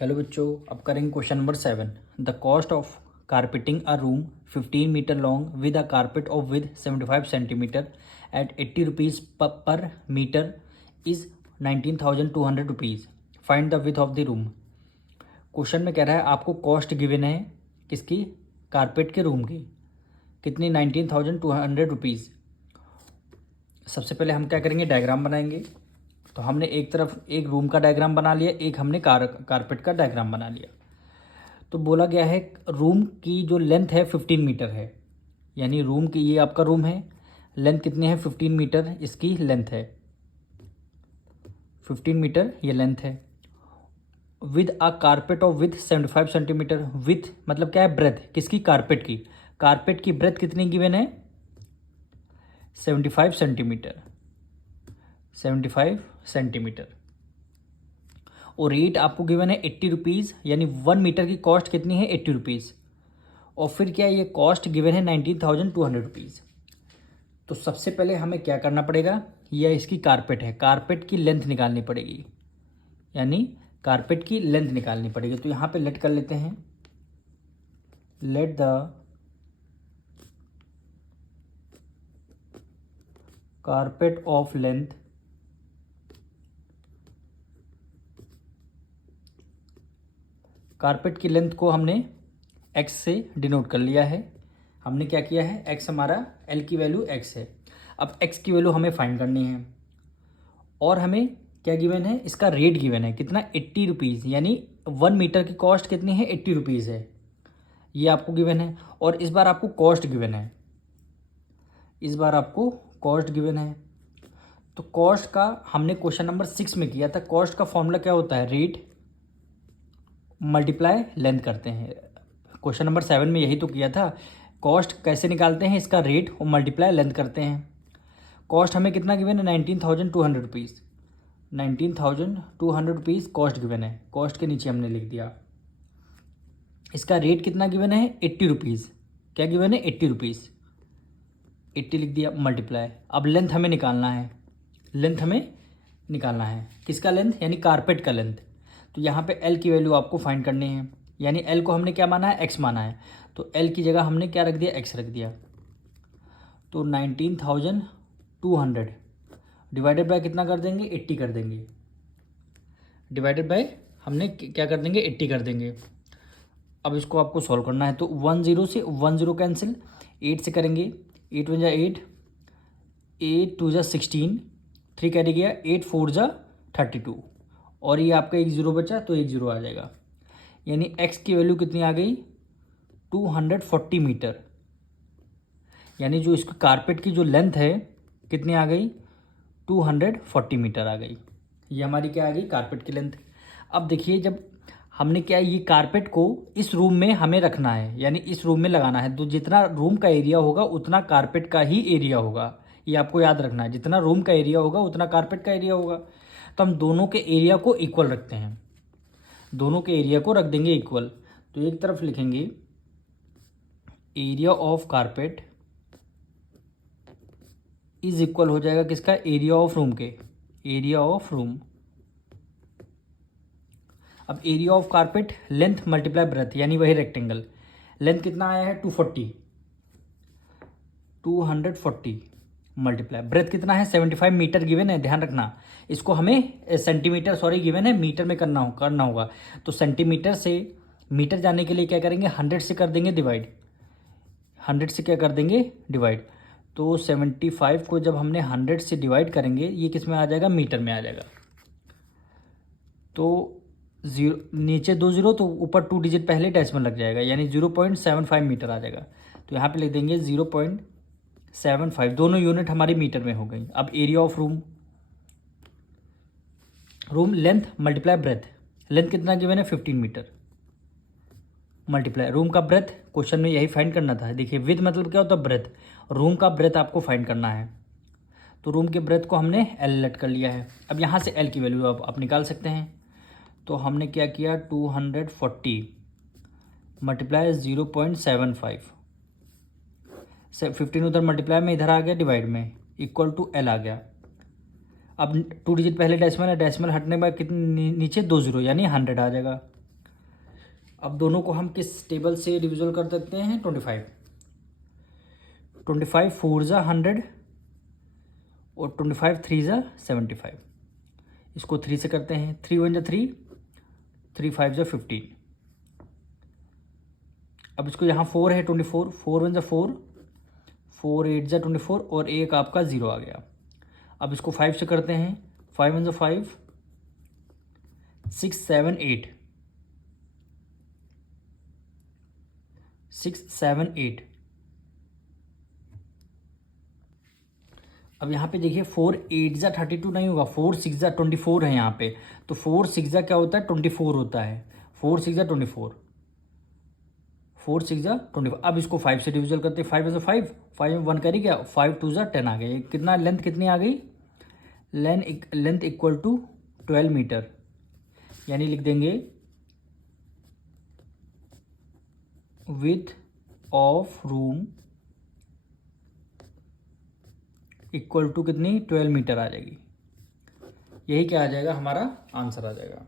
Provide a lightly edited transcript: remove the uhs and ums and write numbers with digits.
Hello बच्चों, अब करेंगे question number 7। The cost of carpeting a room 15 metre long with a carpet of width 75 centimetre at 80 rupees per metre is 19,200 rupees. Find the width of the room. Question में कह रहा है आपको cost given है किसकी, carpet के room की, कितनी, 19,200 रुपीज़। सबसे पहले हम क्या करेंगे, डायग्राम बनाएंगे। तो हमने एक तरफ एक रूम का डायग्राम बना लिया, एक हमने कारपेट का डायग्राम बना लिया। तो बोला गया है रूम की जो लेंथ है 15 मीटर है, यानी रूम की, ये आपका रूम है, लेंथ कितनी है 15 मीटर इसकी लेंथ है, 15 मीटर ये लेंथ है। With a carpet of with 75 centimetre, with मतलब क्या है, ब्रेथ किसकी, कारपेट की। कारपेट की ब्रेथ कितनी गिवन है, 75 सेंटीमीटर, 75 सेंटीमीटर। और रेट आपको गिवन है 80 रुपीज़, यानी 1 मीटर की कॉस्ट कितनी है, 80 रुपीज़। और फिर क्या, ये कॉस्ट गिवन है 19,200 रुपीज़। तो सबसे पहले हमें क्या करना पड़ेगा, यह इसकी कारपेट है, कारपेट की लेंथ निकालनी पड़ेगी, यानी कारपेट की लेंथ निकालनी पड़ेगी। तो यहाँ पे लेट कर लेते हैं, let the carpet of length carpet की लेंथ को हमने x से डिनोट कर लिया है। हमने क्या किया है, x हमारा l की वैल्यू x है। अब x की वैल्यू हमें फाइंड करनी है, और हमें क्या गिवन है, इसका रेट गिवन है कितना, 80 रुपीज़, यानी 1 मीटर की कॉस्ट कितनी है, 80 रुपीज़ है, ये आपको गिवन है। और इस बार आपको कॉस्ट गिवन है, इस बार आपको कॉस्ट गिवन है। तो कॉस्ट का हमने क्वेश्चन नंबर 6 में किया था, कॉस्ट का फॉर्मूला क्या होता है, रेट मल्टीप्लाई लेंथ करते हैं। क्वेश्चन नंबर 7 में यही तो किया था, कॉस्ट कैसे निकालते हैं, इसका रेट और मल्टीप्लाई लेंथ करते हैं। कॉस्ट हमें कितना गिवन है, 19,200 रुपीज़, 19,200 रुपीज़ कॉस्ट गिवन है, कॉस्ट के नीचे हमने लिख दिया। इसका रेट कितना गिवन है, 80 रुपीज़, क्या गिवन है, 80 रुपीज़, 80 लिख दिया, मल्टीप्लाई। अब लेंथ हमें निकालना है, लेंथ हमें निकालना है, किसका लेंथ, यानी कारपेट का लेंथ। तो यहाँ पे L की वैल्यू आपको फाइंड करनी है, यानी L को हमने क्या माना है, x माना है। तो L की जगह हमने क्या रख दिया, x रख दिया। तो 19,200 डिवाइडेड बाय कितना कर देंगे, 80 कर देंगे, डिवाइडेड बाय हमने क्या कर देंगे, 80 कर देंगे। अब इसको आपको सॉल्व करना है, तो 10 से 10 कैंसिल, 8 से करेंगे, 8 1 जा 8, 8 2 जा 16, 3 कैरी गया, 8 4 जा 32, और ये आपका 1 0 बचा, तो 1 0 आ जाएगा। यानी x की वैल्यू कितनी आ गई, 240 मीटर, यानी जो इसकी कारपेट की जो लेंथ है कितनी आ गई, 240 मीटर आ गई। ये हमारी क्या आ गई, कारपेट की लेंथ। अब देखिए, जब हमने क्या, ये कारपेट को इस रूम में हमें रखना है, यानी इस रूम में लगाना है, तो जितना रूम का एरिया होगा उतना कारपेट का ही एरिया होगा, ये आपको याद रखना है, जितना रूम का एरिया होगा उतना कारपेट का एरिया होगा। तो हम दोनों के एरिया को इक्वल रखते हैं, दोनों के एरिया को रख देंगे इक्वल। तो एक तरफ लिखेंगे area of carpet is equal हो जाएगा किसका, एरिया ऑफ रूम के, एरिया ऑफ रूम। अब area of carpet length multiply breath, यानी वही रेक्टेंगल, लेंथ कितना आया है, 240 मल्टीप्लाई ब्रेथ कितना है, 75 मीटर गिवन है, ध्यान रखना। इसको हमें सेंटीमीटर गिवन है, मीटर में करना होगा। तो सेंटीमीटर से मीटर जाने के लिए क्या करेंगे, 100 से कर देंगे डिवाइड, 100 से क्या कर देंगे, डिवाइड। तो 75 को जब हमने 100 से डिवाइड करेंगे, ये किस में आ जाएगा, मीटर में आ जाएगा। तो नीचे 2 0, तो ऊपर 2 डिजिट पहले डेसिमल लग जाएगा, यानी 0.75 मीटर आ जाएगा। तो यहाँ पे लिख देंगे 0.75, दोनों यूनिट हमारी मीटर में हो गई। अब area of room, room length multiply breath, length कितना गिवन है, 15 मीटर, मल्टीप्लाई रूम का ब्रेथ, क्वेश्चन में यही फाइंड करना था। देखिए विथ मतलब क्या होता है, ब्रेथ, रूम का ब्रेथ आपको फाइंड करना है। तो रूम के ब्रेथ को हमने L लेट कर लिया है। अब यहाँ से L की वैल्यू आप निकाल सकते हैं। तो हमने क्या किया, 240 मल्टीप्लाई 0.75, 15 उधर मल्टीप्लाई में इधर आ गया, डिवाइड में, इक्वल टू L आ गया। अब 2 डिजिट पहले डेसिमल है, डेसिमल हटने के बाद कितने नीचे 2 0, यानी 100 आ जाएगा। अब दोनों को हम किस टेबल से डिविजल कर देते हैं? 25। 25 4 ज़ा 100 और 25 3 ज़ा 75। इसको 3 से करते हैं। 3 1 ज़ा 3, 3 5 ज़ा 15। अब इसको यहाँ 4 है 24, 4 1 ज़ा 4, 4 8 ज़ा 24 और एक आपका 0 आ गया। अब इसको 5 से करते हैं। 5 1 ज़ा 5, 6 7 8, 6 7 8। अब यहाँ पे देखिए 4 8 ज़ा 32 नहीं होगा, 4 6 ज़ा 24 है यहाँ पे। तो 4 6 ज़ा क्या होता है? 24 होता है। 4 6 ज़ा 24, 4 6 ज़ा 24। अब इसको 5 से डिविजल करते हैं। 5 में से 5, 5 में 1 करी क्या? 5 2 ज़ा 10 आ गए। कितना लेंथ कितनी आ गई? Length equal to 12 metre. यानी लिख देंगे width of room equal to कितनी? 12 मीटर आ जाएगी। यही क्या आ जाएगा? हमारा आंसर आ जाएगा।